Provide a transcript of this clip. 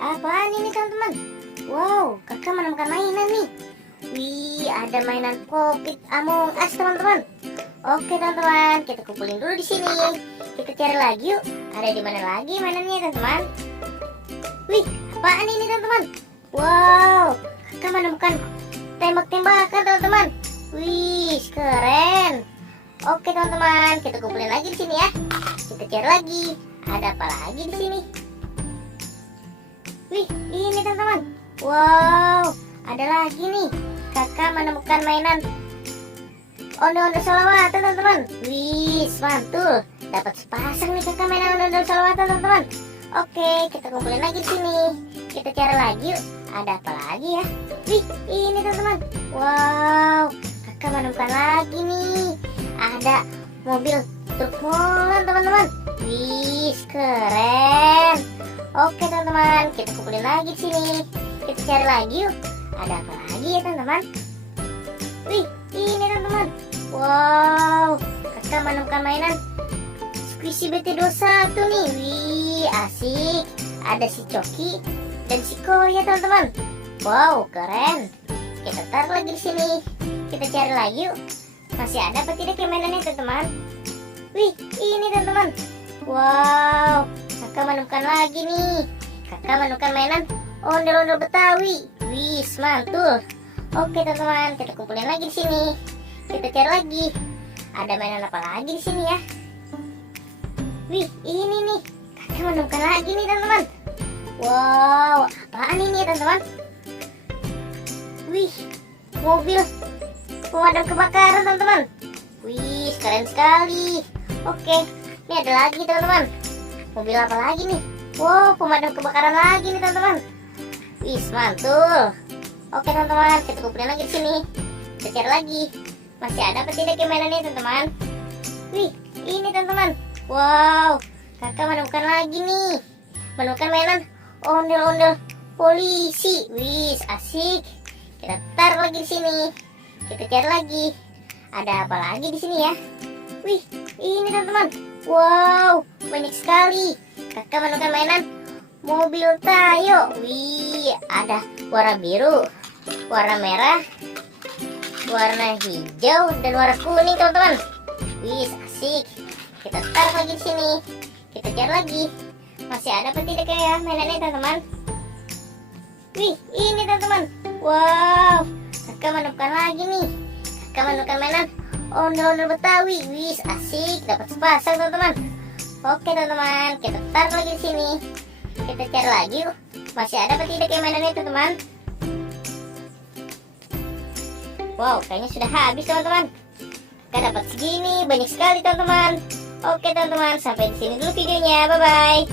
apaan ini teman-teman? Wow, kakak menemukan mainan nih. Wih, ada mainan Popit Among Us teman-teman. Oke teman-teman, kita kumpulin dulu di sini. Kita cari lagi yuk. Ada di mana lagi mainannya teman-teman? Wih, apaan ini teman-teman? Wow, kakak menemukan tembak-tembakan teman-teman. Wih, keren. Oke teman-teman, kita kumpulin lagi di sini ya. Kita cari lagi. Ada apa lagi di sini? Wih, ini teman-teman. Wow, ada lagi nih. Kakak menemukan mainan ondel-ondel solawatan teman-teman. Wih, mantul. Dapat sepasang nih kakak mainan ondel-ondel solawatan teman-teman. Oke, kita kumpulin lagi di sini. Kita cari lagi yuk. Ada apa lagi ya? Wih, ini teman-teman. Wow, kakak menemukan lagi nih. Ada mobil truk molen teman-teman. Wih, keren. Oke teman-teman, kita kumpulin lagi di sini. Kita cari lagi yuk. Ada apa lagi ya teman-teman? Wih, ini teman-teman. Wow, kakak menemukan mainan Squishy BT21 nih. Wih, asik. Ada si Coki dan si Koya teman-teman. Wow, keren. Kita taruh lagi di sini. Kita cari lagi yuk. Masih ada apa tidak ya mainannya teman-teman? Wih, ini teman-teman. Wow, kakak menemukan lagi nih. Kakak menemukan mainan ondel-ondel Betawi. Wih, mantul. Oke teman-teman, kita kumpulin lagi di sini. Kita cari lagi. Ada mainan apa lagi di sini ya? Wih, ini nih. Kakak menemukan lagi nih teman-teman. Wow, apaan ini ya teman-teman? Wih, mobil pemadam kebakaran teman-teman. Wih, keren sekali. Oke, ini ada lagi teman-teman. Mobil apa lagi nih? Wow, pemadam kebakaran lagi nih teman-teman. Wih, mantul. Oke teman-teman, kita kumpulin lagi di sini. Kita cari lagi. Masih ada apa tidak mainannya teman-teman? Wih, ini teman-teman. Wow, kakak menemukan lagi nih. Menemukan mainan ondel-ondel polisi. Wih, asik. Kita taruh lagi di sini. Kita cari lagi. Ada apa lagi di sini ya? Wih, ini teman-teman. Wow, banyak sekali. Kakak menemukan mainan mobil Tayo. Wih, ada warna biru, warna merah, warna hijau, dan warna kuning teman-teman. Wih, asik. Kita taruh lagi di sini. Kita cari lagi. Masih ada apa tidak ya mainannya teman-teman? Wih, ini teman-teman. Wow, kakak menemukan lagi nih. Kakak menemukan mainan ondel-ondel Betawi. Wih, asik. Dapat sepasang teman-teman. Oke teman-teman, kita taruh lagi di sini. Kita cari lagi yuk. Masih ada apa tidak ya mainannya teman-teman? Wow, kayaknya sudah habis teman-teman. Kita dapat segini, banyak sekali teman-teman. Oke teman-teman, sampai di sini dulu videonya. Bye bye.